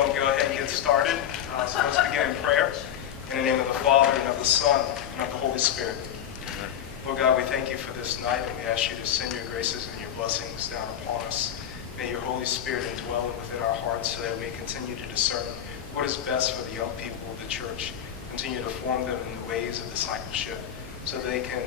going to go ahead and get started. So let's begin in prayer. In the name of the Father, and of the Son, and of the Holy Spirit. Lord God, we thank you for this night, and we ask you to send your graces and your blessings down upon us. May your Holy Spirit indwell within our hearts so that we continue to discern what is best for the young people of the church. Continue to form them in the ways of discipleship so they can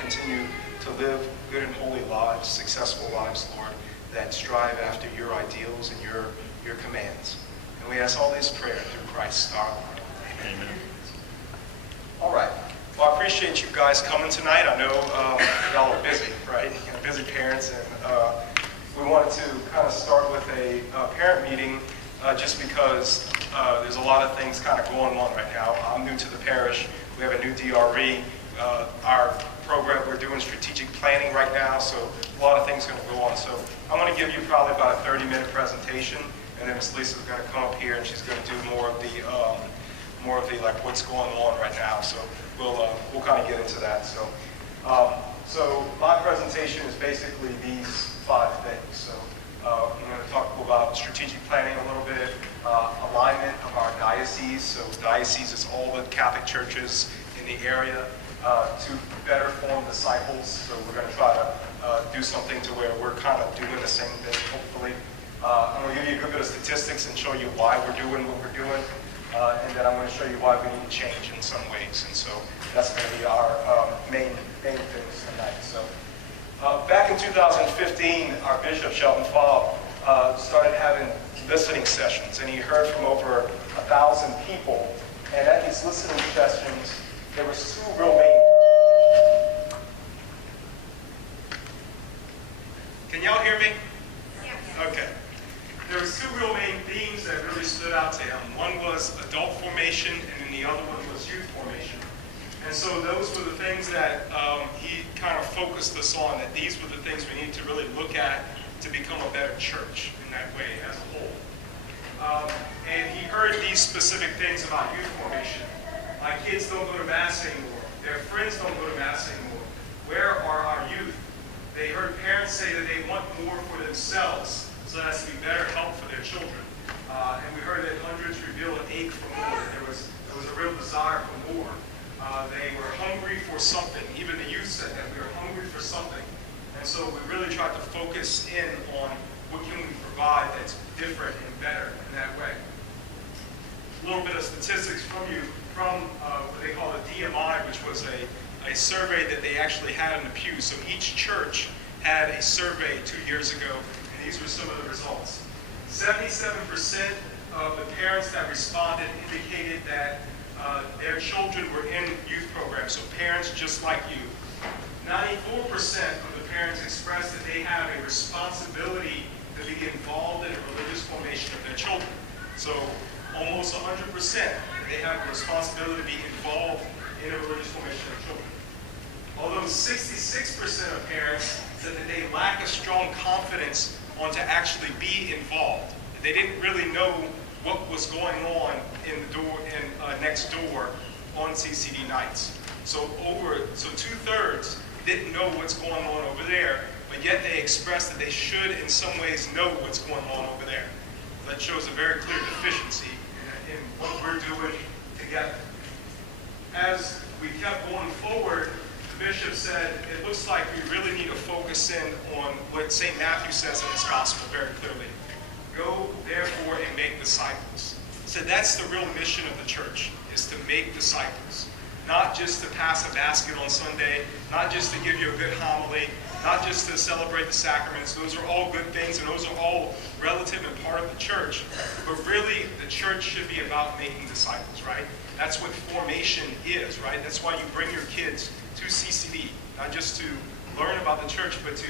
continue to live good and holy lives, successful lives, Lord, that strive after your ideals and your commands. And we ask all this prayer through Christ our Lord. Amen. All right. Well, I appreciate you guys coming tonight. I know y'all are busy, right? Busy parents, and we wanted to kind of start with a parent meeting just because there's a lot of things kind of going on right now. I'm new to the parish. We have a new DRE. Our program, we're doing strategic planning right now, so a lot of things are going to go on. So I'm going to give you probably about a 30-minute presentation, and then Ms. Lisa's going to come up here and she's going to do more of the like what's going on right now. So we'll kind of get into that. So my presentation is basically these 5 things. So I'm going to talk about strategic planning a little bit, alignment of our diocese. So diocese is all the Catholic churches in the area to better form disciples. So we're going to try to do something to where we're kind of doing the same thing, hopefully. I'm going to give you a good bit of statistics and show you why we're doing what we're doing. And then I'm going to show you why we need to change in some ways. And so that's going to be our main things tonight. So back in 2015, our Bishop, Shelton Fobb, started having listening sessions. And he heard from over 1,000 people. And at these listening sessions, there was 2 real main... Can y'all hear me? Yeah. Okay. There was 2 real main themes that really stood out to him. One was adult formation, and then the other one was youth formation. And so those were the things that he kind of focused us on, that these were the things we need to really look at to become a better church in that way as a whole. And he heard these specific things about youth formation. My kids don't go to Mass anymore. Their friends don't go to Mass anymore. Where are our youth? They heard parents say that they want more for themselves, so that has to be better help for their children. And we heard that hundreds reveal an ache for more. There was a real desire for more. They were hungry for something. Even the youth said that we were hungry for something. And so we really tried to focus in on what can we provide that's different and better in that way. A little bit of statistics from what they call a DMI, which was a survey that they actually had in the pew. So each church had a survey 2 years ago. These were some of the results. 77% of the parents that responded indicated that their children were in youth programs, so parents just like you. 94% of the parents expressed that they have a responsibility to be involved in the religious formation of their children. So almost 100% they have a responsibility to be involved in the religious formation of children. Although 66% of parents said that they lack a strong confidence on to actually be involved. They didn't really know what was going on in the door next door on CCD nights. So 2/3 didn't know what's going on over there, but yet they expressed that they should in some ways know what's going on over there. That shows a very clear deficiency in what we're doing together. As we kept going forward, the bishop said, it looks like we really need to focus in on what St. Matthew says in his gospel very clearly. Go, therefore, and make disciples. So that's the real mission of the church, is to make disciples. Not just to pass a basket on Sunday, not just to give you a good homily, not just to celebrate the sacraments. Those are all good things, and those are all relative and part of the church. But really, the church should be about making disciples, right? That's what formation is, right? That's why you bring your kids to CCD, not just to learn about the church, but to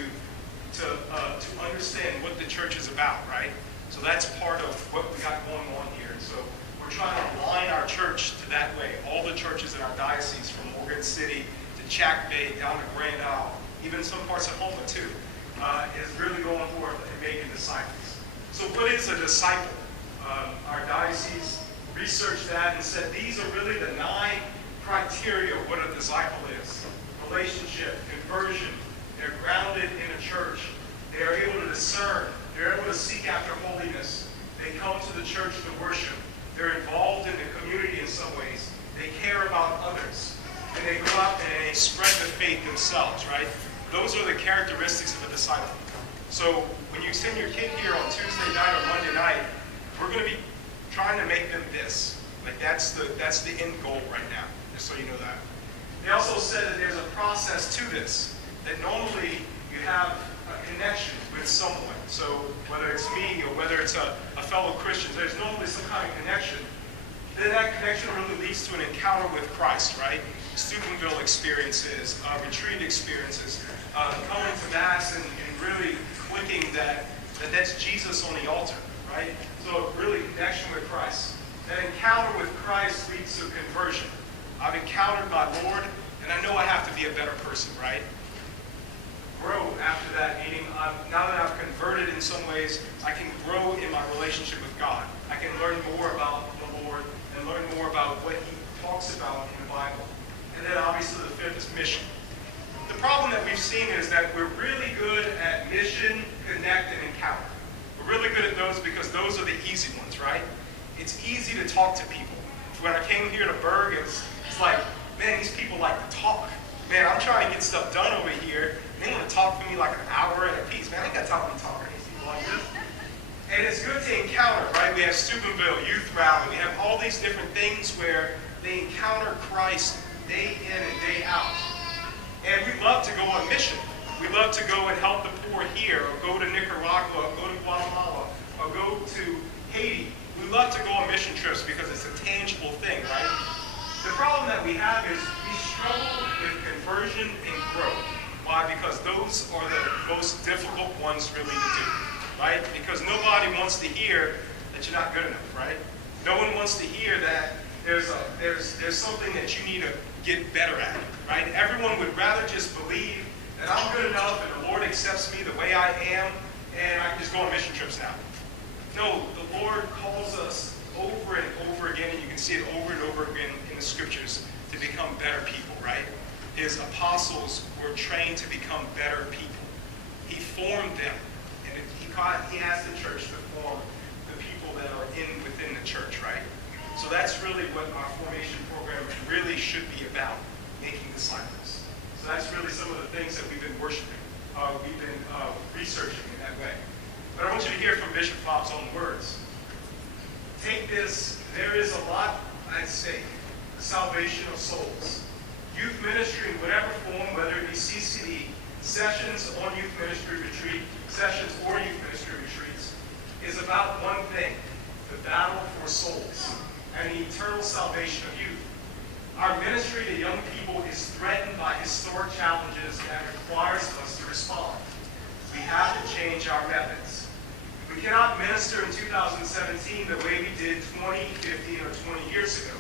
understand what the church is about, right? So that's part of what we got going on here. So we're trying to align our church to that way. All the churches in our diocese, from Morgan City to Chack Bay, down to Grand Isle, even some parts of Houma too, is really going forth and making disciples. So what is a disciple? Our diocese researched that and said these are really the 9 criteria of what a disciple is. Relationship, conversion, they're grounded in a church, they're able to discern, they're able to seek after holiness, they come to the church to they spread the faith themselves, right? Those are the characteristics of a disciple. So when you send your kid here on Tuesday night or Monday night, we're going to be trying to make them this. Like that's the end goal right now, just so you know that. They also said that there's a process to this, that normally you have a connection with someone. So whether it's me or whether it's a fellow Christian, there's normally some kind of connection. Then that connection really leads to an encounter with Christ, right? Steubenville experiences, retreat experiences, coming to Mass and really clicking that's Jesus on the altar, right? So really connection with Christ. That encounter with Christ leads to conversion. I've encountered my Lord, and I know I have to be a better person, right? Grow after that meeting. Now that I've converted in some ways, I can grow in my relationship with God. I can learn more about the Lord and learn more about what He talks about in the Bible. And then obviously the fifth is mission. The problem that we've seen is that we're really good at mission, connect, and encounter. We're really good at those because those are the easy ones, right? It's easy to talk to people. When I came here to Berg, it's like, man, these people like to talk. Man, I'm trying to get stuff done over here. They want to talk to me like an hour at a piece. Man, I ain't got time to talk to these people like this. And it's good to encounter, right? We have Steubenville, Youth Rally. We have all these different things where they encounter Christ day in and day out. And we love to go on mission. We love to go and help the poor here, or go to Nicaragua, or go to Guatemala, or go to Haiti. We love to go on mission trips because it's a tangible thing, right? The problem that we have is we struggle with conversion and growth. Why? Because those are the most difficult ones really to do, right? Because nobody wants to hear that you're not good enough, right? No one wants to hear that there's something that you need to get better at, right? Everyone would rather just believe that I'm good enough and the Lord accepts me the way I am and I can just go on mission trips now. No, the Lord calls us over and over again, and you can see it over and over again in the scriptures, to become better people, right? His apostles were trained to become better people. He formed them, and he asked the church to form the people that are within the church, right? So that's really what our formation program really should be about, making disciples. So that's really some of the things that we've been worshiping, we've been researching in that way. But I want you to hear from Bishop Bob's own words. Take this, there is a lot at stake. Salvation of souls. Youth ministry in whatever form, whether it be CCD, sessions on youth ministry retreat, sessions or youth ministry retreats, is about one thing, the battle for souls and the eternal salvation of youth. Our ministry to young people is threatened by historic challenges that requires us to respond. We have to change our methods. We cannot minister in 2017 the way we did 20, 15, or 20 years ago.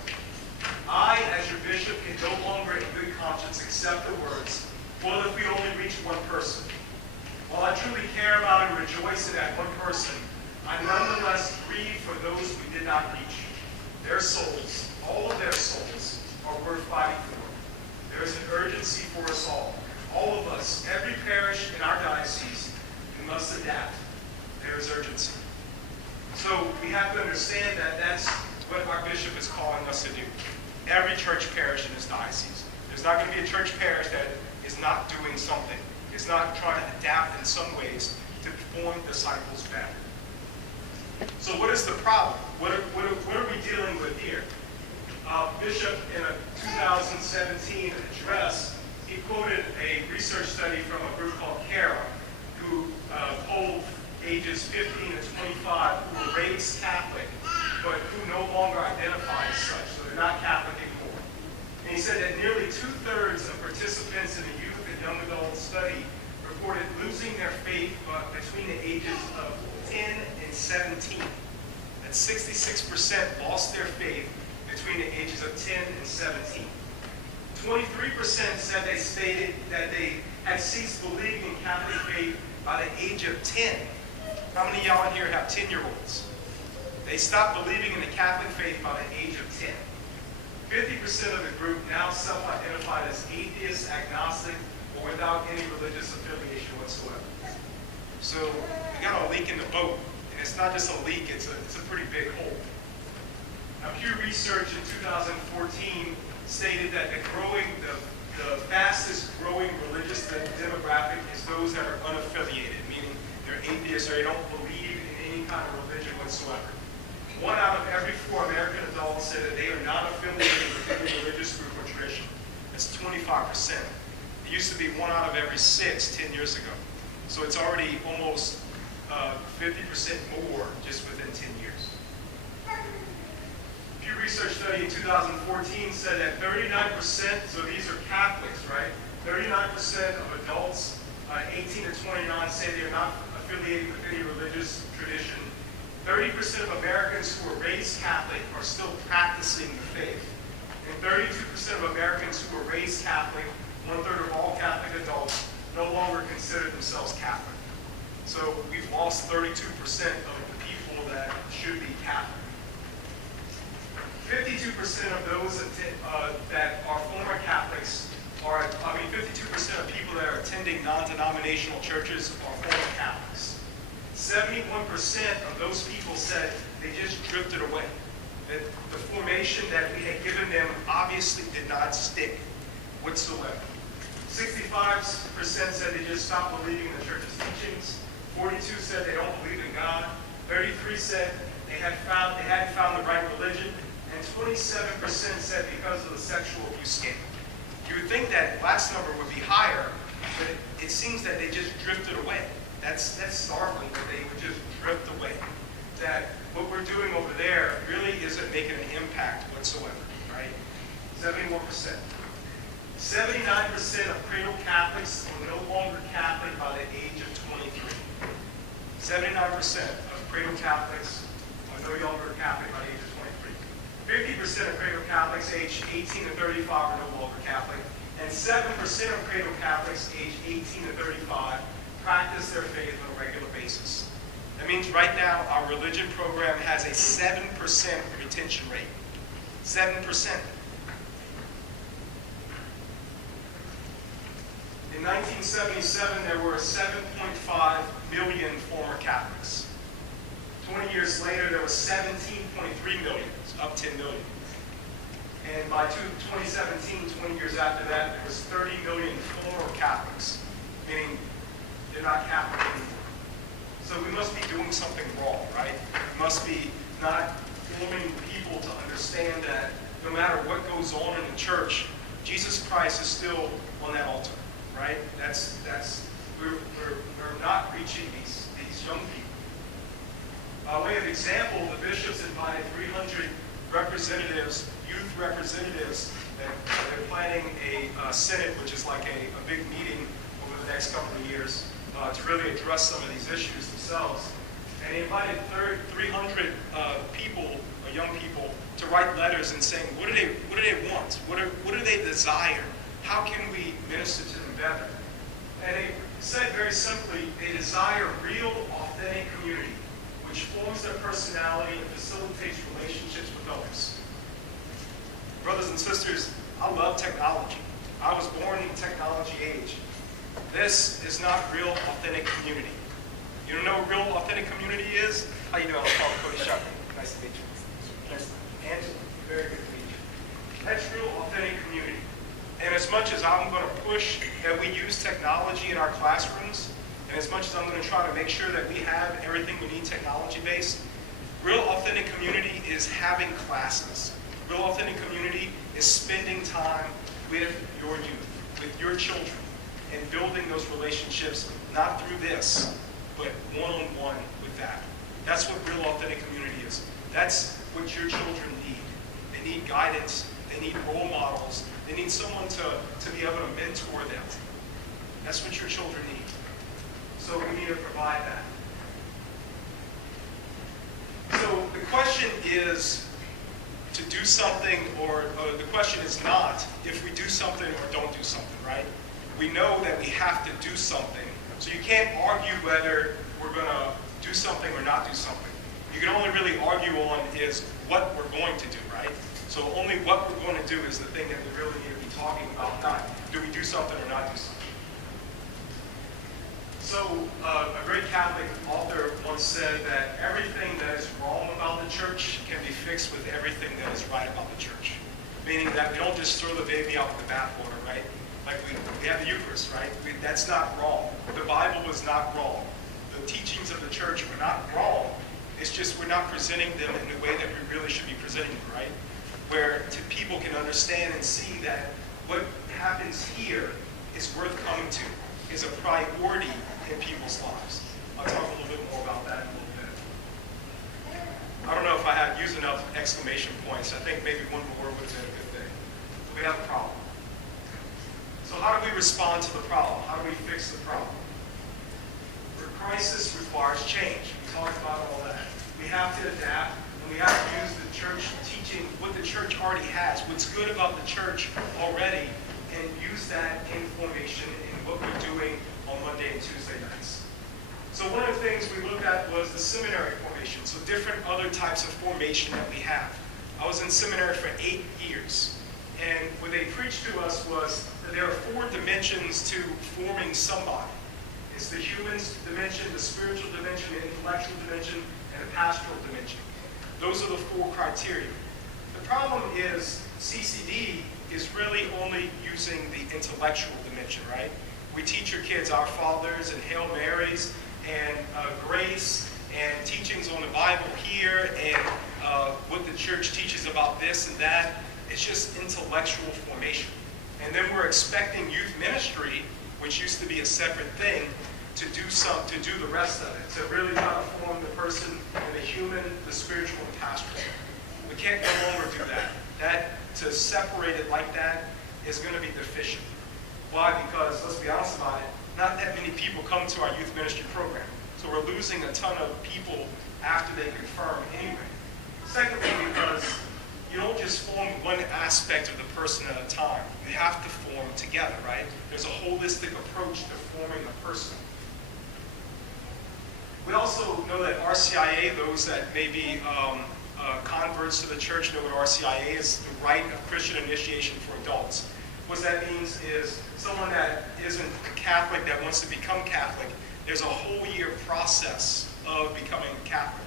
I, as your bishop, can no longer in good conscience accept the words, well, if we only reach one person. While I truly care about and rejoice in that one person, I nonetheless grieve for those we did not reach. Their souls, all of their souls, are worth fighting for. There is an urgency for us all of us, every parish in our diocese, we must adapt. There is urgency. So we have to understand that that's what our bishop is calling us to do. Every church parish in this diocese. There's not going to be a church parish that is not doing something. It's not trying to adapt in some ways to form disciples better. So what is the problem? What are we dealing with here? Bishop, in a 2017 address, he quoted a research study from a group called CARA, who polled ages 15 to 25 who were raised Catholic, but who no longer identify as such, so they're not Catholic anymore. And he said that nearly 2/3 of participants in the youth and young adult study reported losing their faith between the ages of 10 and 17. That's 66% lost their faith between the ages of 10 and 17. 23% said they stated that they had ceased believing in Catholic faith by the age of 10. How many of y'all in here have 10-year-olds? They stopped believing in the Catholic faith by the age of 10. 50% of the group now self-identified as atheist, agnostic, or without any religious affiliation whatsoever. So we got a leak in the boat, and it's not just a leak, it's a pretty big hole. Now, Pew Research in 2014 stated that the The fastest growing religious demographic is those that are unaffiliated, meaning they're atheists or they don't believe in any kind of religion whatsoever. 1 out of every 4 American adults say that they are not affiliated with any religious group or tradition. That's 25%. It used to be 1 out of every 6 10 years ago. So it's already almost 50% more just within 10 years. Pew Research study in 2014 said that 39%, so these are Catholics, right? 39% of adults 18 to 29 say they're not affiliated with any religious tradition. 30% of Americans who are raised Catholic are still practicing the faith. And 32% of Americans who are raised Catholic, 1/3 of all Catholic adults, no longer consider themselves Catholic. So we've lost 32% of the people that should be Catholic. 52% of those that are former Catholics 52% of people that are attending non-denominational churches are former Catholics. 71% of those people said they just drifted away. That the formation that we had given them obviously did not stick whatsoever. 65% said they just stopped believing in the church's teachings. 42 said they don't believe in God. 33 said they hadn't found the right religion. And 27% said because of the sexual abuse scandal. You would think that last number would be higher, but it seems that they just drifted away. That's startling that they would just drift away. That what we're doing over there really isn't making an impact whatsoever, right? 71%. 79% of cradle Catholics are no longer Catholic by the age of 23. 79% of cradle Catholics are no longer Catholic by the age of 23. 50% of cradle Catholics aged 18 to 35 are no longer Catholic. And 7% of cradle Catholics aged 18 to 35 practice their faith on a regular basis. That means right now our religion program has a 7% retention rate. 7%. In 1977, there were 7.5 million former Catholics. 20 years later, there was 17.3 million, up 10 million. And by 2017, 20 years after that, there was 30 million former Catholics, meaning they're not Catholic anymore. So we must be doing something wrong, right? We must be not forming people to understand that no matter what goes on in the church, Jesus Christ is still on that altar, right? We're not reaching these young people. By way of example, the bishops invited 300 representatives, youth representatives, that they're planning a synod, which is like a big meeting over the next couple of years, to really address some of these issues themselves. And they invited 300 people, young people, to write letters and saying, what do they want? What do they desire? How can we minister to them better? And they said very simply, they desire real, authentic community, which forms their personality and facilitates relationships with others. Brothers and sisters, I love technology. I was born in the technology age. This is not real, authentic community. You don't know what real, authentic community is? How you doing? I'm called Cody. Nice to meet you. Nice to meet you. Angela, very good to meet you. That's real, authentic community. And as much as I'm going to push that we use technology in our classrooms, and as much as I'm going to try to make sure that we have everything we need technology-based, real authentic community is having classes. Real authentic community is spending time with your youth, with your children, and building those relationships, not through this, but one-on-one with that. That's what real authentic community is. That's what your children need. They need guidance. They need role models. They need someone to be able to mentor them. That's what your children need. So we need to provide that. So the question is to do something, or the question is not if we do something or don't do something, right? We know that we have to do something. So you can't argue whether we're going to do something or not do something. You can only really argue on is what we're going to do, right? So only what we're going to do is the thing that we really need to be talking about, not do we do something or not do something. So a great Catholic author once said that everything that is wrong about the church can be fixed with everything that is right about the church. meaning that we don't just throw the baby out with the bathwater, right? Like we have the Eucharist, right? That's not wrong. The Bible was not wrong. The teachings of the church were not wrong. It's just we're not presenting them in the way that we really should be presenting them, right? Where people can understand and see that what happens here is worth coming to, is a priority in people's lives. I'll talk a little bit more about that in a little bit. I don't know if I had used enough exclamation points. I think maybe one more would have been a good thing. We have a problem. So how do we respond to the problem? How do we fix the problem? The crisis requires change. We talked about all that. We have to adapt, and we have to use the church teaching, what the church already has, what's good about the church already, and use that in formation in what we're doing on Monday and Tuesday nights. So one of the things we looked at was the seminary formation, so different other types of formation that we have. I was in seminary for 8 years, and what they preached to us was that there are 4 dimensions to forming somebody. It's the human dimension, the spiritual dimension, the intellectual dimension, and the pastoral dimension. Those are the 4 criteria. The problem is CCD is really only using the intellectual dimension, right? We teach your kids Our Fathers and Hail Marys and grace and teachings on the Bible here and what the church teaches about this and that. It's just intellectual formation. And then we're expecting youth ministry, which used to be a separate thing, to do the rest of it, to really try to form the person and the human, the spiritual, and pastoral. We can't no longer do that. To separate it like that is going to be deficient. Why? Because, let's be honest about it, not that many people come to our youth ministry program. So we're losing a ton of people after they confirm anyway. Secondly, because you don't just form one aspect of the person at a time. You have to form together, right? There's a holistic approach to forming a person. We also know that RCIA, those that may be converts to the church know what RCIA is, the Rite of Christian Initiation for Adults. What that means is someone that isn't Catholic that wants to become Catholic, there's a whole year process of becoming Catholic.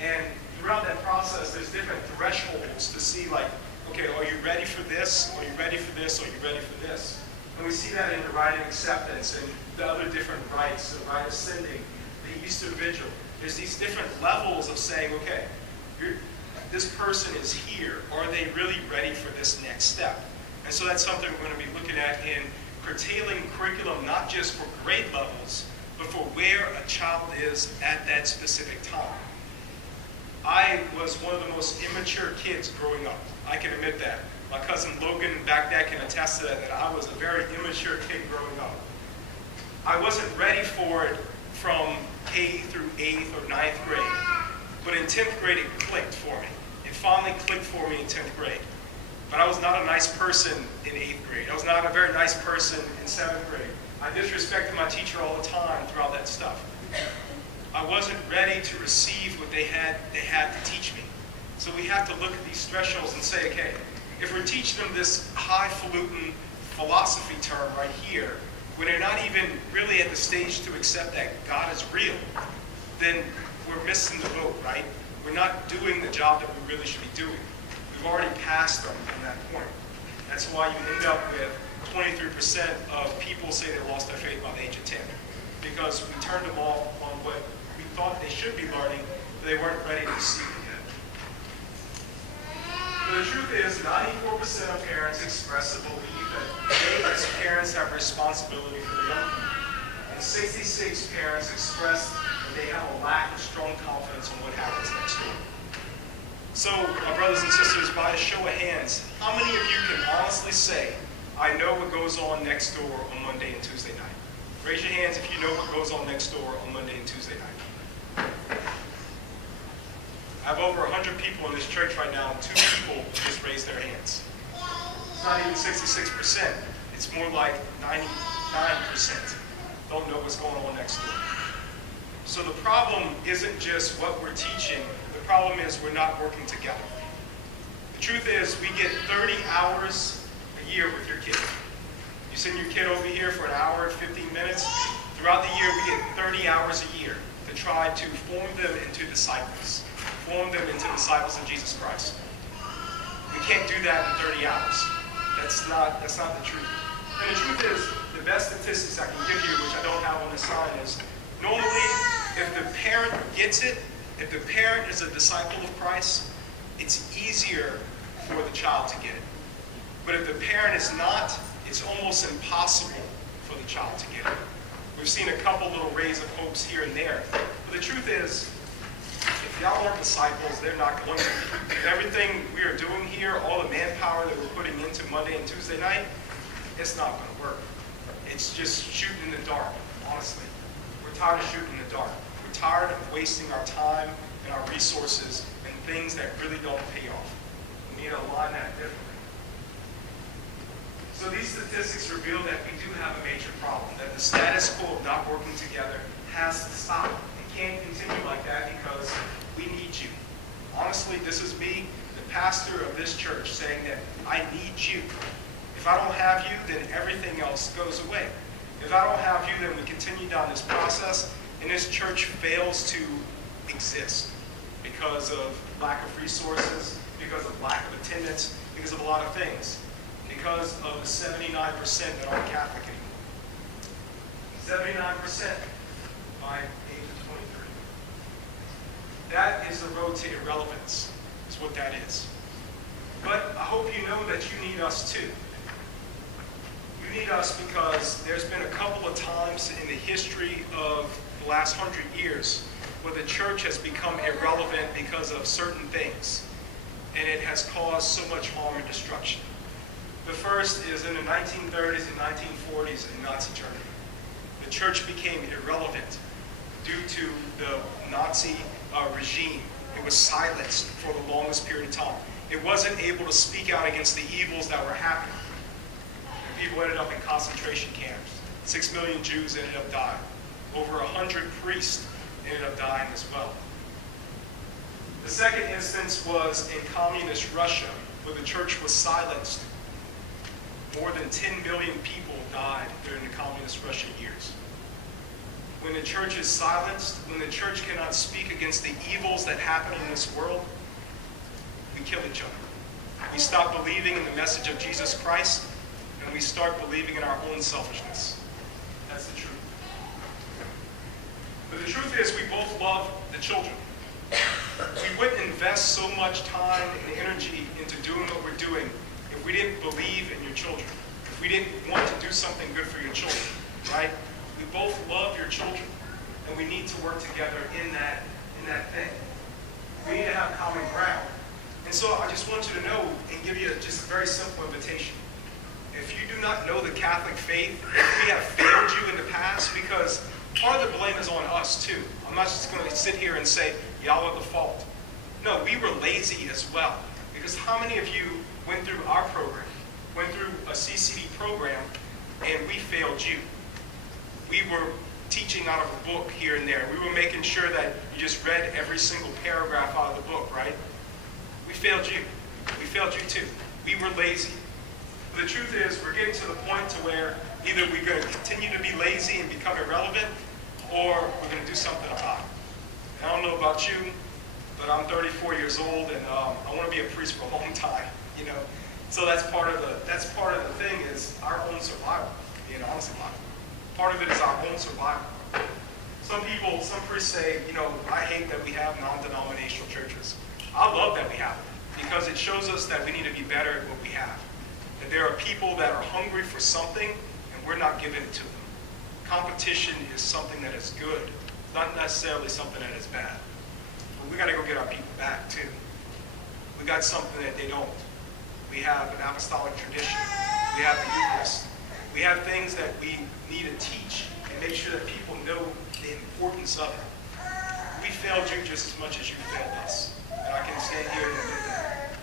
And throughout that process, there's different thresholds to see like, okay, are you ready for this? Are you ready for this? Are you ready for this? And we see that in the Rite of Acceptance and the other different rites, the Rite of Ascending, the Easter Vigil. There's these different levels of saying, okay, this person is here. Are they really ready for this next step? And so that's something we're going to be looking at in curtailing curriculum, not just for grade levels, but for where a child is at that specific time. I was one of the most immature kids growing up. I can admit that. My cousin Logan back then can attest to that I was a very immature kid growing up. I wasn't ready for it from K through 8th or 9th grade. But in 10th grade, it clicked for me. It finally clicked for me in 10th grade. But I was not a nice person in 8th grade. I was not a very nice person in 7th grade. I disrespected my teacher all the time through all that stuff. I wasn't ready to receive what they had to teach me. So we have to look at these thresholds and say, okay, if we're teaching them this highfalutin philosophy term right here, when they're not even really at the stage to accept that God is real, then we're missing the boat, right? We're not doing the job that we really should be doing. We've already passed them from that point. That's why you end up with 23% of people say they lost their faith by the age of 10. Because we turned them off on what we thought they should be learning, but they weren't ready to receive it yet. But the truth is, 94% of parents express the belief that they as parents have responsibility for their young people. And 66 parents express that they have a lack of strong confidence on what happens next door. So, my brothers and sisters, by a show of hands, how many of you can honestly say, I know what goes on next door on Monday and Tuesday night? Raise your hands if you know what goes on next door on Monday and Tuesday night. I have over 100 people in this church right now, and 2 people just raised their hands. It's not even 66%. It's more like 99% don't know what's going on next door. So the problem isn't just what we're teaching. The problem is we're not working together. The truth is we get 30 hours a year with your kid. You send your kid over here for an hour and 15 minutes. Throughout the year, we get 30 hours a year to try to form them into disciples. Form them into disciples of Jesus Christ. We can't do that in 30 hours. That's not the truth. And the truth is, the best statistics I can give you, which I don't have on the sign, is normally if the parent gets it, if the parent is a disciple of Christ, it's easier for the child to get it. But if the parent is not, it's almost impossible for the child to get it. We've seen a couple little rays of hopes here and there. But the truth is, if y'all aren't disciples, they're not going to be. Everything we are doing here, all the manpower that we're putting into Monday and Tuesday night, it's not going to work. It's just shooting in the dark, honestly. We're tired of shooting in the dark. We're tired of wasting our time and our resources in things that really don't pay off. We need to align that differently. So these statistics reveal that we do have a major problem, that the status quo of not working together has to stop. It can't continue like that because we need you. Honestly, this is me, the pastor of this church, saying that I need you. If I don't have you, then everything else goes away. If I don't have you, then we continue down this process, and this church fails to exist because of lack of resources, because of lack of attendance, because of a lot of things. Because of the 79% that aren't Catholic anymore. 79% by age of 23. That is the road to irrelevance, is what that is. But I hope you know that you need us too. You need us because there's been a couple of times in the history of the last 100 years where the church has become irrelevant because of certain things. And it has caused so much harm and destruction. The first is in the 1930s and 1940s in Nazi Germany. The church became irrelevant due to the Nazi regime. It was silenced for the longest period of time. It wasn't able to speak out against the evils that were happening. People ended up in concentration camps. 6 million Jews ended up dying. Over 100 priests ended up dying as well. The second instance was in communist Russia, where the church was silenced. More than 10 million people died during the communist Russia years. When the church is silenced, when the church cannot speak against the evils that happen in this world, we kill each other. We stop believing in the message of Jesus Christ, and we start believing in our own selfishness. That's the truth. But the truth is, we both love the children. We wouldn't invest so much time and energy into doing what we're doing if we didn't believe in your children, if we didn't want to do something good for your children, right? We both love your children, and we need to work together in that thing. We need to have common ground. And so I just want you to know and give you just a very simple invitation. If you do not know the Catholic faith, if we have failed you in the past, because part of the blame is on us too. I'm not just going to sit here and say, y'all are the fault. No, we were lazy as well. Because how many of you went through our program, went through a CCD program, and we failed you? We were teaching out of a book here and there. We were making sure that you just read every single paragraph out of the book, right? We failed you. We failed you too. We were lazy. But the truth is, we're getting to the point to where either we're going to continue to be lazy and become irrelevant, or we're going to do something about it. And I don't know about you, but I'm 34 years old, and I want to be a priest for a long time, you know. So that's part of the thing is our own survival, being honest about it. Part of it is our own survival. Some priests say, you know, I hate that we have non-denominational churches. I love that we have them because it shows us that we need to be better at what we have. That there are people that are hungry for something and we're not giving it to them. Competition is something that is good, not necessarily something that is bad. But we got to go get our people back too. We got something that they don't. We have an apostolic tradition. We have the Eucharist. We have things that we need to teach and make sure that people know the importance of it. We failed you just as much as you failed us. And I can stand here and admit that.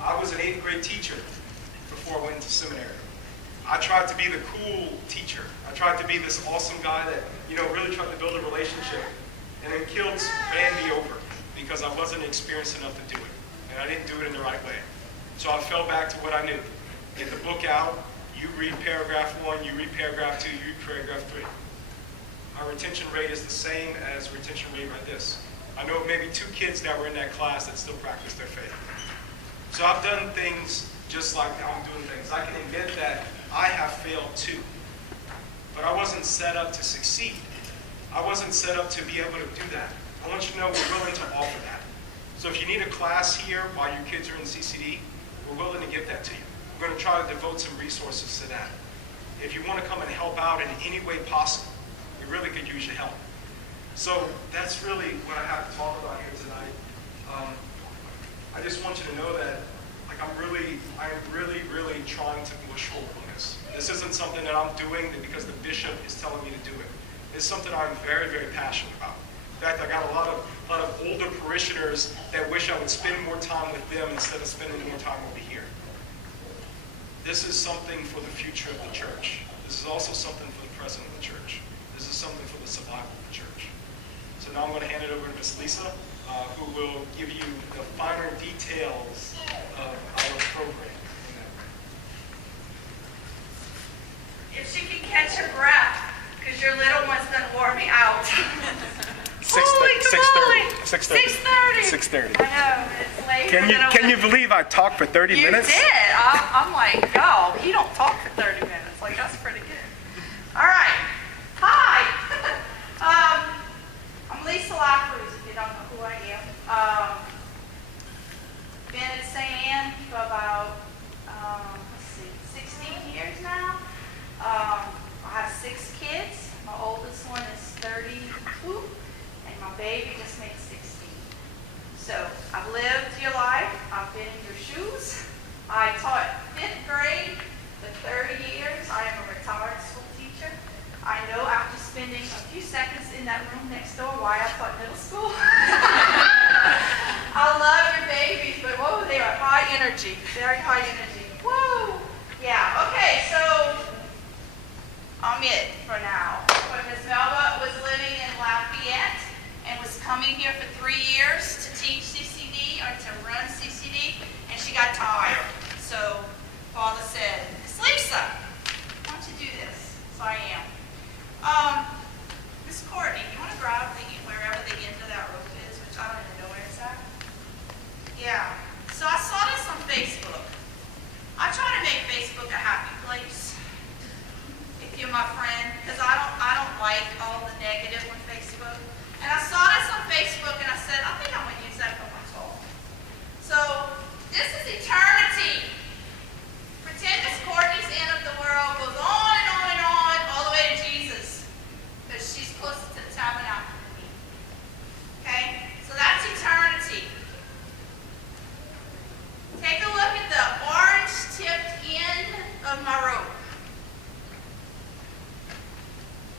I was an 8th grade teacher before I went into seminary. I tried to be the cool teacher. I tried to be this awesome guy that, you know, really tried to build a relationship. And then kids ran me over because I wasn't experienced enough to do it. And I didn't do it in the right way. So I fell back to what I knew. Get the book out. You read paragraph 1, you read paragraph 2, you read paragraph 3. Our retention rate is the same as retention rate like this. I know maybe 2 kids that were in that class that still practice their faith. So I've done things just like I'm doing things. I can admit that I have failed too. But I wasn't set up to succeed. I wasn't set up to be able to do that. I want you to know we're willing to offer that. So if you need a class here while your kids are in CCD, we're willing to give that to you. We're going to try to devote some resources to that. If you want to come and help out in any way possible, we really could use your help. So that's really what I have to talk about here tonight. I just want you to know that I'm really trying to push forward on this. This isn't something that I'm doing because the bishop is telling me to do it. It's something I'm very, very passionate about. In fact, I got a lot of older parishioners that wish I would spend more time with them instead of spending more time over here. This is something for the future of the church. This is also something for the present of the church. This is something for the survival of the church. So now I'm going to hand it over to Miss Lisa, who will give you the finer details of our program. If she can catch her breath, because your little one's done wore me out. 6:30. 6:30. I know, it's later. Can you believe I talked for 30 minutes? You did. I'm like, yo, he don't talk for 30 minutes. Like, that's pretty good. All right. Hi. I'm Lisa Lapeyrouse, if you don't know who I am. Been at St. Anne for about, 16 years now. I have 6 kids. My oldest one is 32, and my baby just made 16. So I've lived your life. I've been in your shoes. I taught 5th grade for 30 years. I am a retired school teacher. I know after spending a few seconds in that room next door why I taught middle school. I love your babies, but whoa, they are high energy, very high energy. Woo! Yeah, okay, so I'm it for now. But Miss Melba was living in Lafayette and was coming here for 3 years to teach CCD or to run CCD, and she got tired. So Father said, Miss Lisa, why don't you do this? So I am. Miss Courtney, you want to grab wherever the end of that rope is, which I don't even know where it's at? Yeah. So I saw this on Facebook. I try to make Facebook a happy place. If you're my friend, because I don't like all the negative on Facebook. And I saw this on Facebook and I said, I think I'm going to use that for my talk. So this is eternity. Pretend Miss Courtney's end of the world goes on and on and on, all the way to Jesus. Because she's closer to the tabernacle than me. Okay? So that's eternity. Take a look at the orange-tipped end of my rope.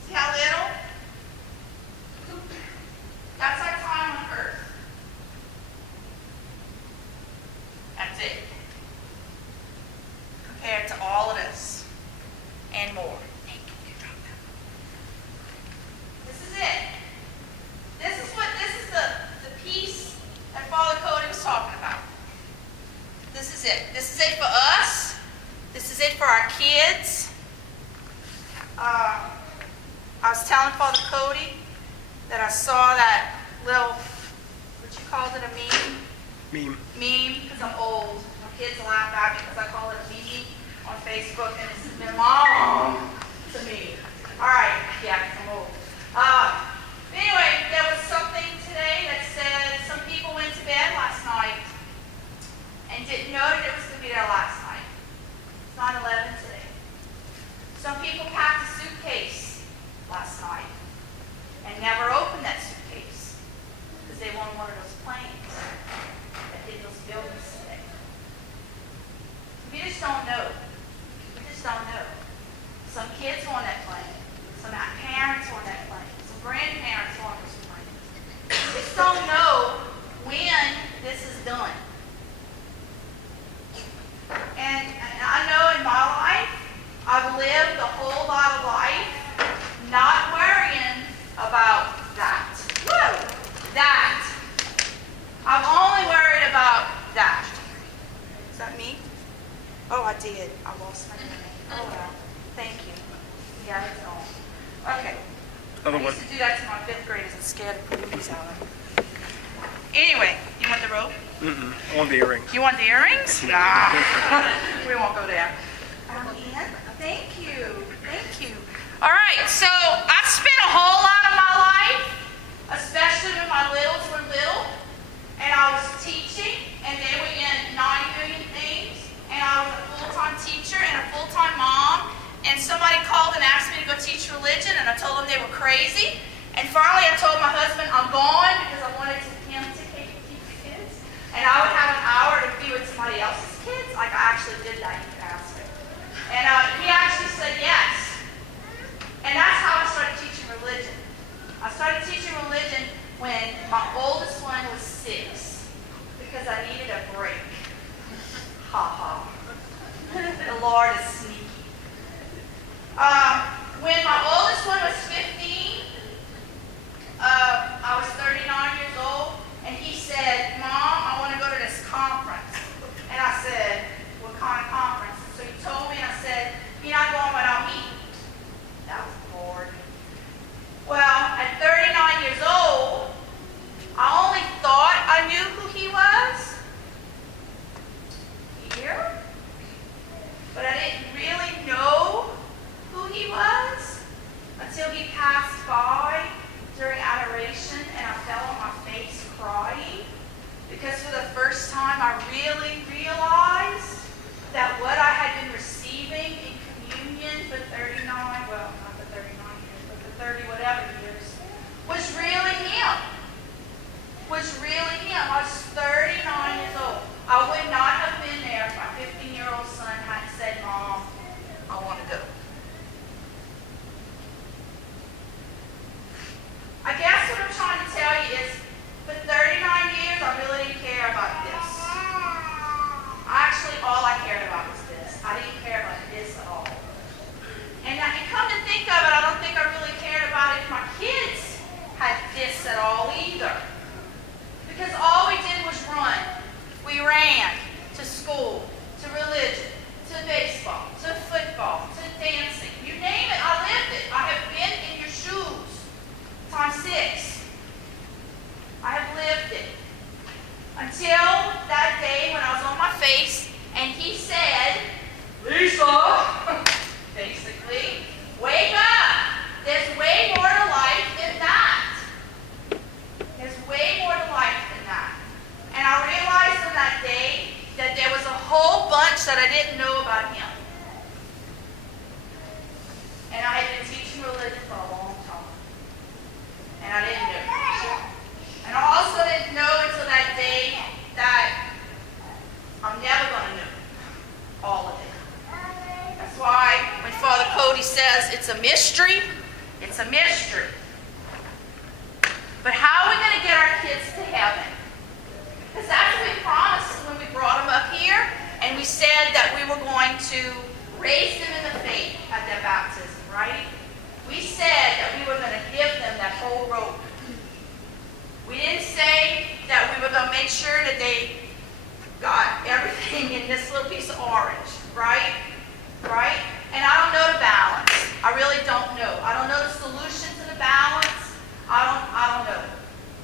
See how little? That's our time on earth. That's it. Compared to all of this and more. This is it. This is the piece that Father Cody was talking about. This is it. This is it for us. This is it for our kids. I was telling Father Cody that I saw that little, what you called it, a meme? Meme, because I'm old. My kids laugh at me because I call it a meme on Facebook, and it's their mom to me. All right, yeah, I'm old. Anyway, there was something today that said some people went to bed last night and didn't know that it was going to be there last night. It's 9/11 today. Some people packed a suitcase last night and never opened that suitcase because they were on one of those planes that hit those buildings today. We just don't know. We just don't know. Some kids were on that plane. Some parents were on that plane. Some grandparents were on those planes. We just don't know when this is done. And I know in my life, I've lived a whole lot of life not worrying about that. Woo! That. I'm only worried about that. Is that me? Oh, I did. I lost my name. Oh, well. Thank you. Yeah, it's on. Okay. Another I used to do that to my 5th graders and scared the police out of them. Anyway, you want the rope? I want the earrings. You want the earrings? Nah. We won't go there. Ian, thank you. Thank you. All right, so I spent a whole lot of my life, especially when my littles were little, and I was teaching, and they were in 9 million things, and I was a full-time teacher and a full-time mom, and somebody called and asked me to go teach religion, and I told them they were crazy, and finally I told my husband I'm going because I wanted him to teach the kids, and I would have an hour to be with somebody else's kids. Like, I actually did that, you can ask him. And he actually said yes. And that's how I started teaching religion. I started teaching religion when my oldest one was 6 because I needed a break. Ha ha. The Lord is sneaky. When my oldest one was 15, I was 39 years old, and he said, Mom, I want to go to this conference. And I said, what kind of conference? So he told me, and I said, you're not going without me. That was bored. Well, at 39 years old, I only thought I knew who he was. Here. But I didn't really know who he was until he passed by during adoration, and I fell on my face crying because for the first time I really realized that what I had been receiving in communion for 39, well, not for 39 years, but for 30 whatever years, was really him. Was really him. I was 39 years old. I would not have been there if my 15-year-old son hadn't said, Mom, I want to go. I guess what I'm trying to tell you is, for 39 years, I really didn't care about this. Actually, all I cared about was this. I didn't care about this at all. And come to think of it, I don't think I really cared about it if my kids had this at all either. Because all we did was run. We ran to school, to religion, to baseball, to football, to dancing. You name it, I lived it. I have been in your shoes. Times 6. I have lived it. Until that day when I was on my face and he said, Lisa, basically, wake up. There's way more to life than that. There's way more to life than that. And I realized on that day that there was a whole bunch that I didn't know about him. And I had been teaching religion for a long time. And I didn't know. And I also didn't know until that day that I'm never going to know all of it. That's why when Father Cody says it's a mystery, it's a mystery. But how are we going to get our kids to heaven? Because that's what we promised when we brought them up here, and we said that we were going to raise them in the faith at their baptism, right? We said that we were going to give them that whole rope. We didn't say that we were going to make sure that they got everything in this little piece of orange, right? Right? And I don't know the balance. I really don't know. I don't know the solution to the balance. I don't know.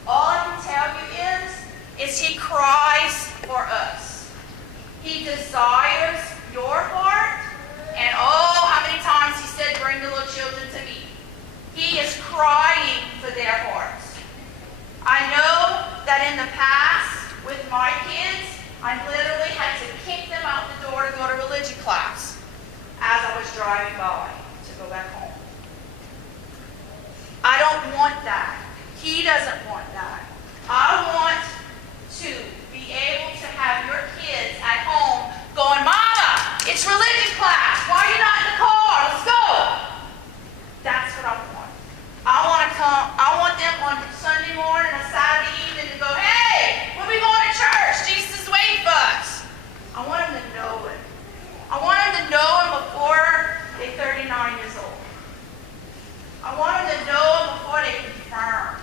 All I can tell you is he cries for us. He desires your heart. And oh, how many times he said, bring the little children to me. He is crying for their hearts. I know that in the past, with my kids, I literally had to kick them out the door to go to religion class as I was driving by to go back home. I don't want that. He doesn't want that. I want to be able to have your kids at home going, Mama, it's religion class. Why are you not in the car? Let's go. That's what I want. I want them on Sunday morning or Saturday evening to go, hey, when we going to church? Jesus is waiting for us. I want them to know it. I want them to know him before they're 39 years old. I want them to know him before they confirm.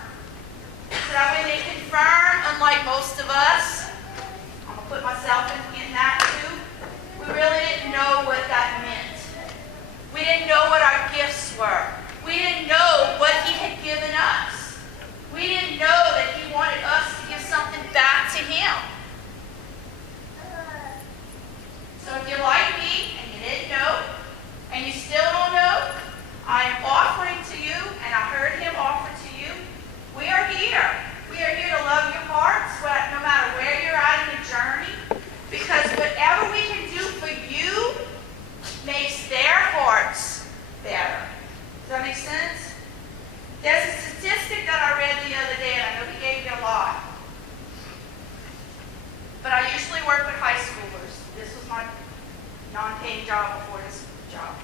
Good job.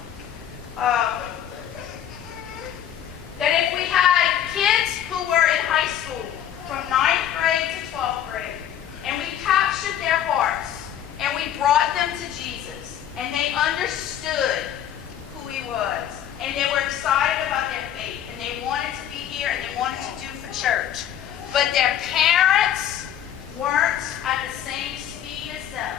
That if we had kids who were in high school from 9th grade to 12th grade, and we captured their hearts, and we brought them to Jesus, and they understood who he was, and they were excited about their faith, and they wanted to be here, and they wanted to do for church, but their parents weren't at the same speed as them.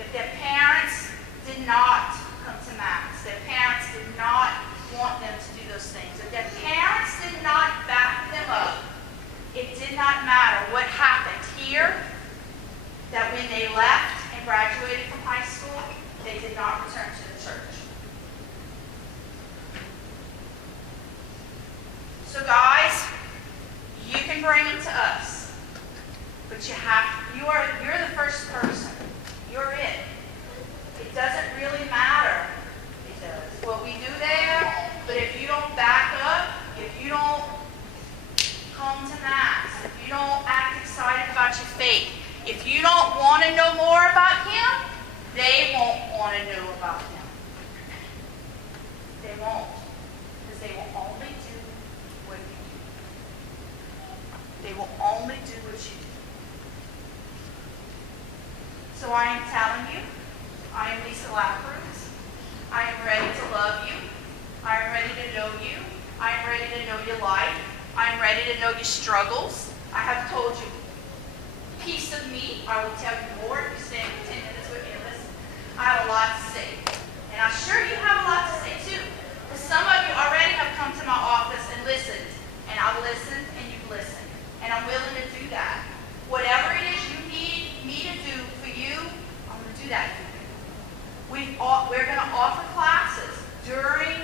If their parents did not come to Mass, their parents did not want them to do those things, if their parents did not back them up, it did not matter what happened here, that when they left and graduated from high school, they did not return to the church. So guys, you can bring them to us, but you're the first person. You're it. It doesn't really matter. It does. What we do there, but if you don't back up, if you don't come to Mass, if you don't act excited about your faith, if you don't want to know more about him, they won't want to know about him. They won't. Because they will only do what you do. They will only do what you do. So I am telling you, I am Lisa Lapeyrouse. I am ready to love you. I am ready to know you. I am ready to know your life. I am ready to know your struggles. I have told you a piece of me. I will tell you more if you stand 10 minutes with me and listen. I have a lot to say. And I'm sure you have a lot to say too. Because some of you already have come to my office and listened. And I've listened and you've listened. And I'm willing to do that. Whatever it is you need me to do for you, I'm going to do that for you. We're going to offer classes during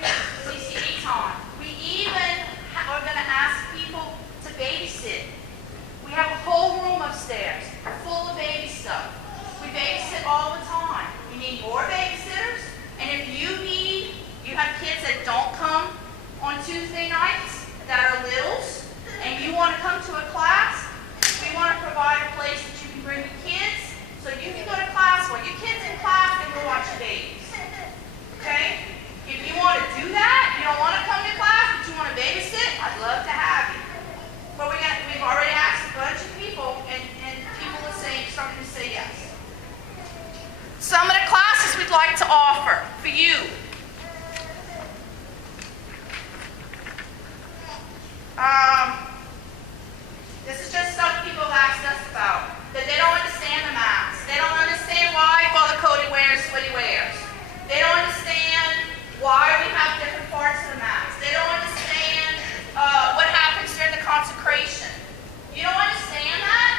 CCD time. We even are going to ask people to babysit. We have a whole room upstairs full of baby stuff. We babysit all the time. We need more babysitters. And if you have kids that don't come on Tuesday nights, that are littles, and you want to come to a class, we want to provide a place that you can bring your kids so you can go to class while your kid's in class and go watch your babies. Okay? If you want to do that, you don't want to come to class, but you want to babysit, I'd love to have you. But we've already asked a bunch of people, and people are starting to say yes. Some of the classes we'd like to offer for you. This is just stuff people have asked us about. That they don't understand the Mass. They don't understand why Father Cody wears what he wears. They don't understand why we have different parts of the Mass. They don't understand what happens during the consecration. You don't understand that?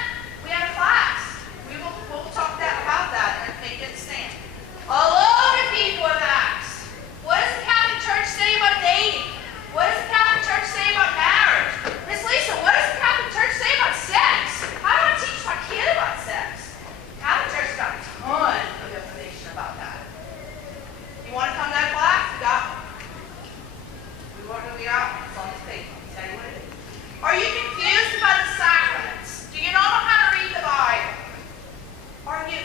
We have a class. We'll talk about that and make it stand. A lot of people have asked, what does the Catholic Church say about dating? What does the Catholic Church say about marriage? Miss Lisa, what does the Catholic Church say about sex? How do I teach my kid about sex? The Catholic Church got a ton of information about that. You want to come to that class? We want to be out. It's on this paper. I'll tell you what it is. Are you confused about the sacraments? Do you not know how to read the Bible? Are you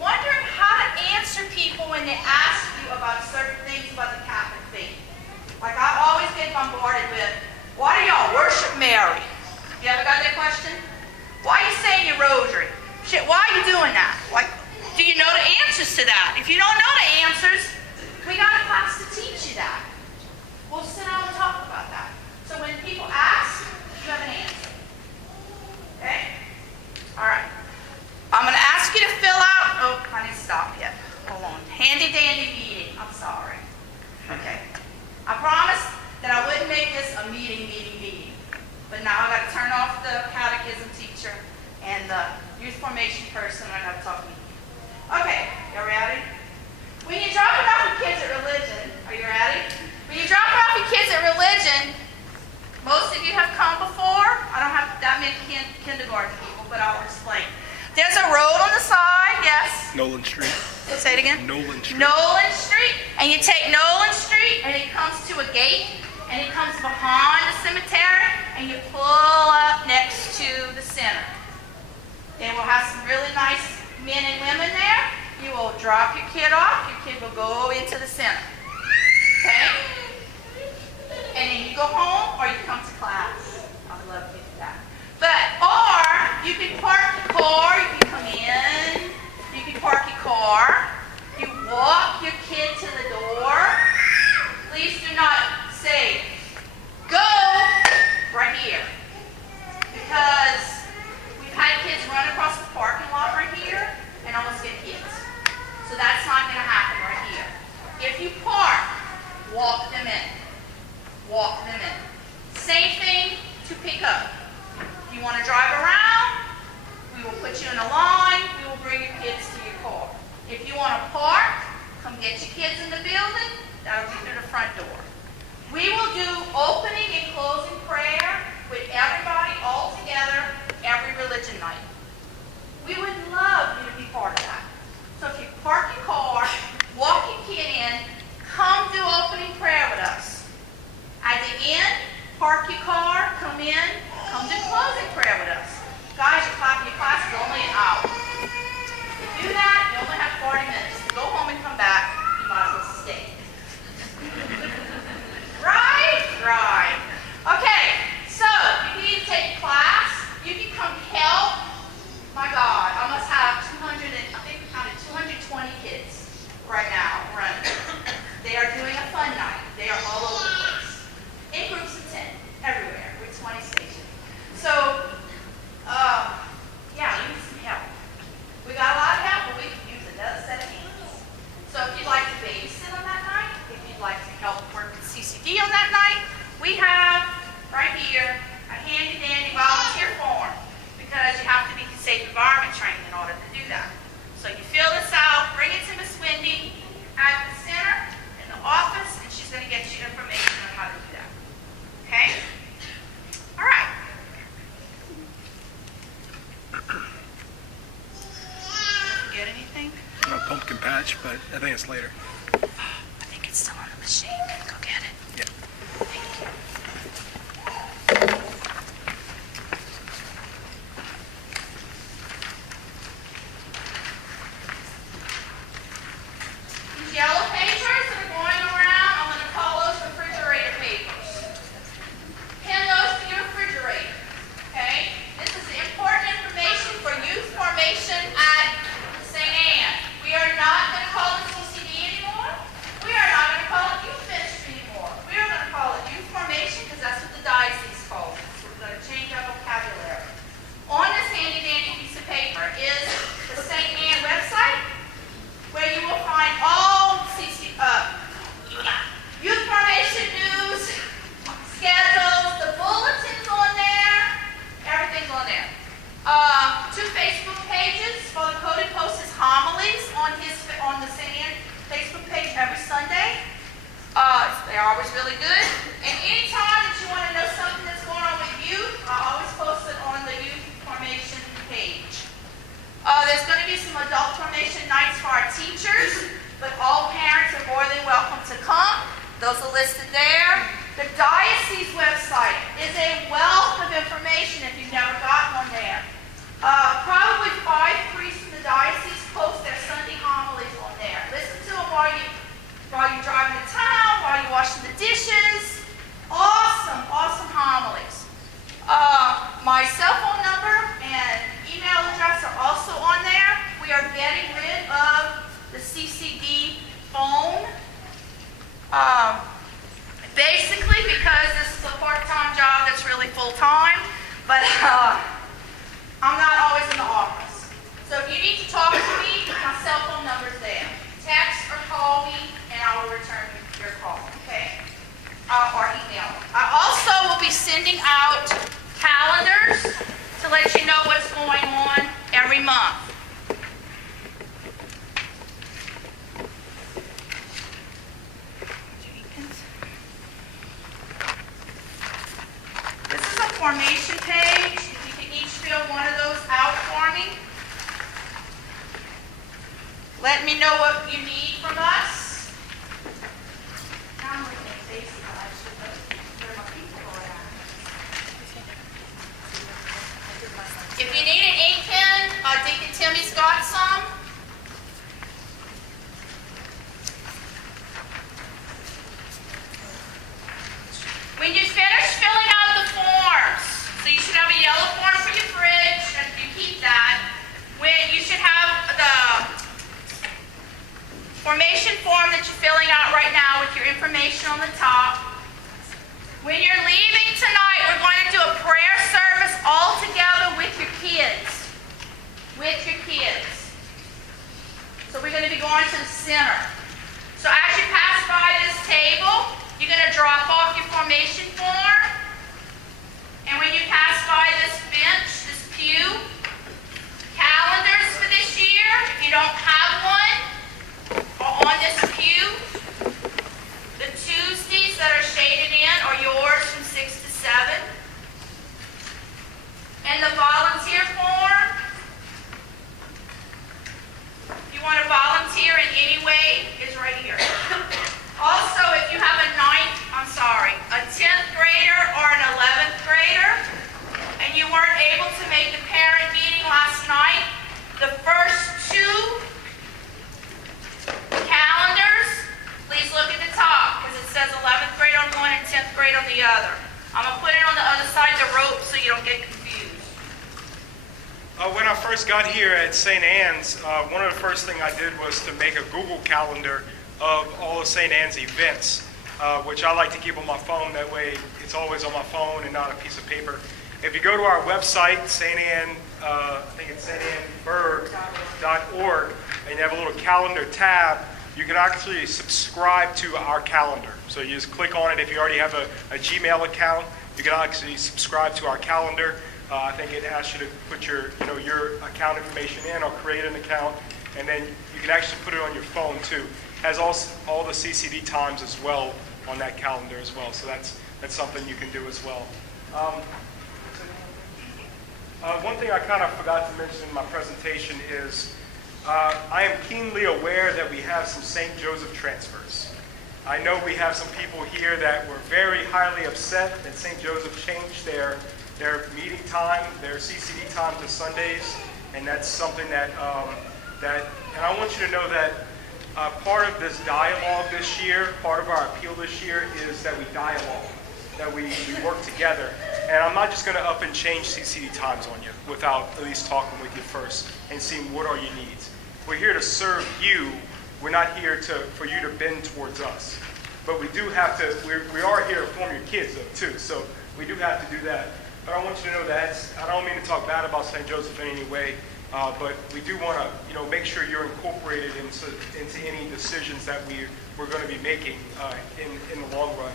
wondering how to answer people when they ask you about certain things about the Catholic faith? Like I always get bombarded with, why do y'all worship Mary? You ever got that question? Why are you saying your rosary? Shit, why are you doing that? Like, do you know the answers to that? If you don't know the answers, we got a class to teach you that. We'll sit down and talk about that. So when people ask, you have an answer. Okay? All right. I'm going to ask you to fill out. Oh, I didn't stop yet. Hold on. Handy dandy meeting. I'm sorry. Okay. I promised that I wouldn't make this a meeting. But now I got to turn off the catechism teacher and the youth formation person. I got to talk to you. Okay. You ready? When you're dropping off your kids at religion, are you ready? When you're dropping off your kids at religion, most of you have come before. I don't have that many kindergarten people, but I'll explain. There's a road on the side, yes? Nolan Street. Say it again? Nolan Street. Nolan Street. And you take Nolan Street, and it comes to a gate, and it comes behind the cemetery, and you pull up next to the center. Then we'll have some really nice men and women there, you will drop your kid off. Your kid will go into the center. Okay? And then you go home or you come to class. I would love to do that. Or you can park your car. You can come in. You can park your car. You walk your kid to the door. Please do not say, go right here. Because we've had kids run across the parking lot right here and almost get hit. So that's not going to happen right here. If you park, walk them in. Walk them in. Same thing to pick up. If you want to drive around, we will put you in a line. We will bring your kids to your car. If you want to park, come get your kids in the building. That'll be through the front door. We will do opening and closing prayer with everybody all together every religion night. We would love you to be part of that. So if you park your car, walk your kid in, come do opening prayer with us. At the end, park your car, come in, come do closing prayer with us. Guys, your class is only an hour. If you do that, you only have 40 minutes. To go home and come back, you might as well stay. Right? Right. Okay, so if you need to take a class, you can come help. My God, I must have 220 kids right now running. They are doing a fun night. They are all over the place. In groups of 10, everywhere. We're 20 stations. So, yeah, you need some help. We got a lot of help, but we can use another set of hands. So if you'd like to babysit on that night, if you'd like to help work with CCD on that night, we have right here a handy-dandy volunteer form because you have to be safe environment trained in order to do that. So you fill this out, bring it to Miss Wendy at the center in the office, and she's going to get you information on how to do that. Okay? All right. Get anything? No pumpkin patch, but I think it's later. I think it's still on the machine. Go get it. Yeah. Thank you. These yellow papers that are going around, I'm going to call those refrigerator papers. Pin those to your refrigerator. Okay? This is important information for youth formation at St. Anne. We are not going to call it CCD anymore. We are not going to call it youth ministry anymore. We are going to call it youth formation because that's what the diocese calls it. So we're going to change our vocabulary. On this handy-dandy piece of paper is the St. Anne website where you will find all youth formation news, schedules, the bulletins on there, everything's on there. 2 Facebook pages. Father Cody posts his homilies on the St. Anne Facebook page every Sunday. They're always really good. And anytime that you want to know something that's going on with youth, I always post it on the youth formation page. There's going to be some adult formation nights for our teachers, but all parents are more than welcome to come. Those are listed there. The diocese website is a wealth of information if you've never gotten on there. Probably 5 priests in the diocese post their Sunday homilies on there. Listen to them while you're driving to town, while you're washing the dishes. Awesome, awesome homilies. My cell phone number and email address are also on there. We are getting rid of the CCD phone. Basically because this is a part-time job that's really full-time, but I'm not always in the office. So if you need to talk to me, my cell phone number is there. Text or call me, and I will return your call, okay? Or email. I also will be sending out calendars to let you know what's going on every month. This is a formation page. If you can information on the top. When you're leaving tonight, we're going to do a prayer service all together with your kids. With your kids. So we're going to be going to the center. So as you pass by this table, you're going to drop off your formation form. And when you pass by this bench, this pew, calendars for this year, if you don't have one, are on this pew. The Tuesdays that are shaded in are yours from 6 to 7. And the volunteer form, if you want to volunteer in any way, is right here. Also, if you have a 10th grader or an 11th grader, and you weren't able to make the parent meeting last night, the first 2 calendars, please look at the top, because it says 11th grade on one and 10th grade on the other. I'm going to put it on the other side of the rope so you don't get confused. When I first got here at St. Anne's, one of the first things I did was to make a Google Calendar of all of St. Anne's events, which I like to keep on my phone. That way it's always on my phone and not a piece of paper. If you go to our website, I think it's stannberg.org, and you have a little calendar tab, you can actually subscribe to our calendar. So you just click on it. If you already have a Gmail account, you can actually subscribe to our calendar. I think it asks you to put your account information in or create an account, and then you can actually put it on your phone too. It has all the CCD times as well on that calendar as well. So that's something you can do as well. One thing I kind of forgot to mention in my presentation is I am keenly aware that we have some St. Joseph transfers. I know we have some people here that were very highly upset that St. Joseph changed their meeting time, their CCD time to Sundays, and that's something that and I want you to know that part of this dialogue this year, part of our appeal this year is that we dialogue, that we work together. And I'm not just going to up and change CCD times on you without at least talking with you first and seeing what are your needs. We're here to serve you. We're not here for you to bend towards us. But we do have to, we are here to form your kids though too. So we do have to do that. But I want you to know that I don't mean to talk bad about St. Joseph in any way, but we do want to make sure you're incorporated into any decisions that we're going to be making in the long run.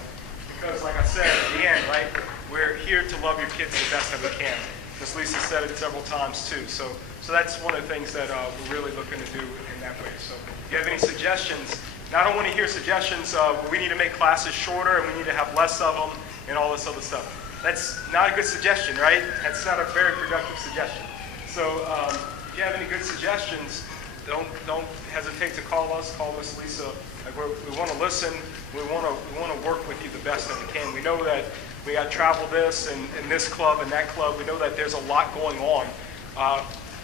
Because like I said at the end, right, we're here to love your kids the best that we can. Ms. Lisa said it several times too. So that's one of the things that we're really looking to do in that way. So if you have any suggestions, now I don't want to hear suggestions we need to make classes shorter and we need to have less of them and all this other stuff. That's not a good suggestion, right? That's not a very productive suggestion. So if you have any good suggestions, don't hesitate to call us Lisa. Like we want to listen. We want to work with you the best that we can. We know that we got travel this and this club and that club. We know that there's a lot going on,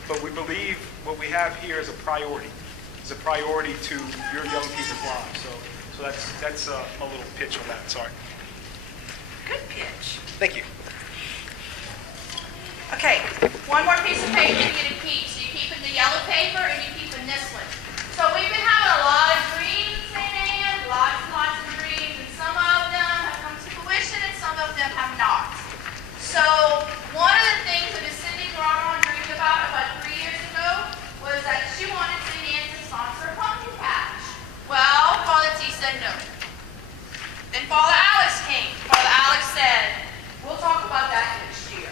but we believe what we have here is a priority. It's a priority to your young people's lives. So that's a little pitch on that. Sorry. Good pitch. Thank you. Okay, one more piece of paper you get to keep. So you keep in the yellow paper and you keep in this one. So we've been having a lot of dreams, St. Anne, lots and lots of dreams, and some of them have come to fruition and some of them have not. So one of the things that Cindy Grandma dreamed about 3 years ago was that she wanted St. Anne to sponsor a pumpkin patch. Well, Father T said no. Then Father Alex came. Father Alex said, we'll talk about that next year.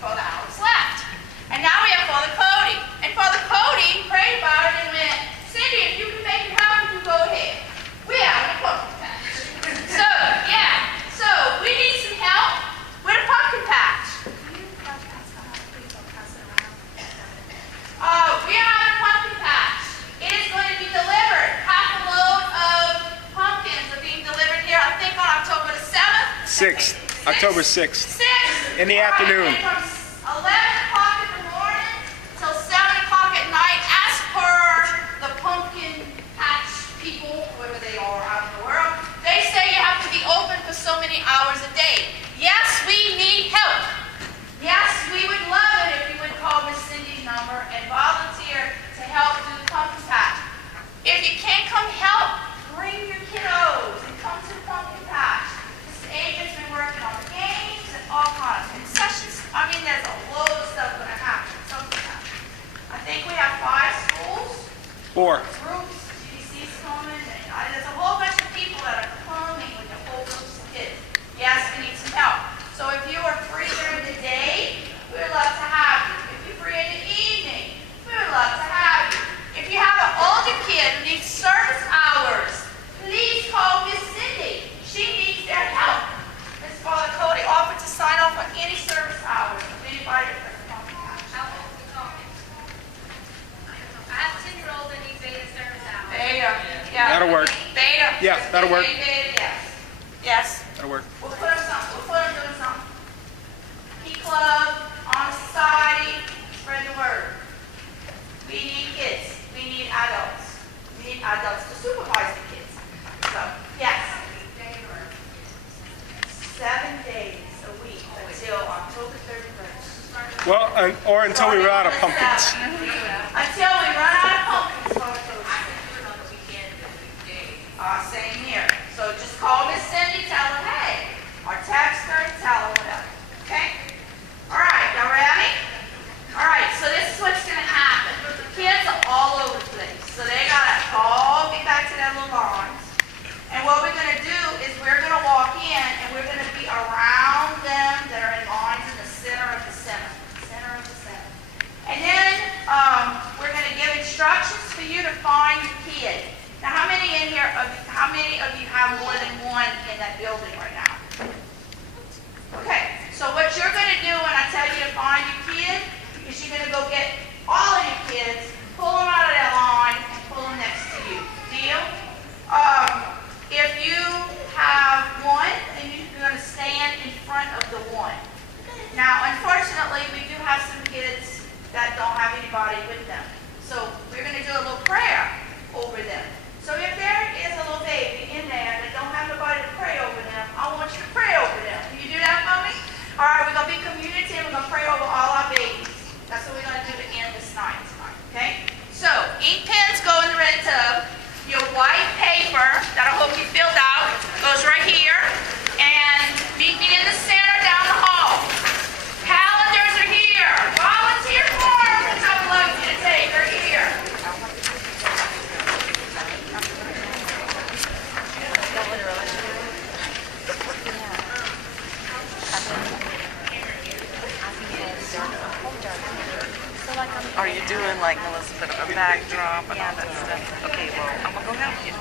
Father Alex left. And now we have Father Cody. And Father Cody prayed about it and went, Cindy, if you can make it happen, you go ahead. We have a pumpkin patch. So, yeah. So, we need some help with a pumpkin patch. We are having a pumpkin patch. It is going to be delivered. Half a load of pumpkins are being delivered here, I think on October the 7th. 6th. October 6th. 6th. In the afternoon. And from 11 o'clock in the morning till 7 o'clock at night, as per the pumpkin patch people, whoever they are out in the world, they say you have to be open for so many hours a day. Yes, we need help. Yes, we would love it if you would call Miss Cindy's number and volunteer to help do the pumpkin patch. If you can't come help, bring your kiddos and come to Beta. Yeah, that'll work. Beta, yes. Yes. That'll work. We'll put them something. We'll put them doing something. Key club, honor society, spread the word. We need kids. We need adults. We need adults to supervise the kids. So, yes. 7 days a week until October 31st. Well, or until we run out of pumpkins. Until we run out of pumpkins. Same here. So just call Miss Cindy, tell her, hey, or text her, tell her whatever. Okay? All right, y'all ready? All right, so this is what's going to happen. The kids are all over the place. So they got to all get back to their little lines. And what we're going to do is we're going to walk in and we're going to be around them that are in lines in the center of the center. Center of the center. And then we're going to give instructions for you to find your kid. Now, how many of you have more than one in that building right now? Okay, so what you're going to do when I tell you to find your kid is you're going to go get all of your kids, pull them out of that line, and pull them next to you. Deal? If you have one, then you're going to stand in front of the one. Now, unfortunately, we do have some kids that don't have anybody with them. So we're going to do a little prayer over them. So if there is a little baby in there that don't have nobody to pray over them, I want you to pray over them. Can you do that for me? All right, we're going to be community and we're going to pray over all our babies. That's what we're going to do to end this night tonight, okay? So, ink pens go in the red tub. Your white paper that I hope you filled out goes right here. And meet me in the center down the hall. Calendars are here. Volunteer forms, which I would love you to take, are here. Are you doing like a little bit of a backdrop and all that stuff? Okay, well, I'm gonna go help you.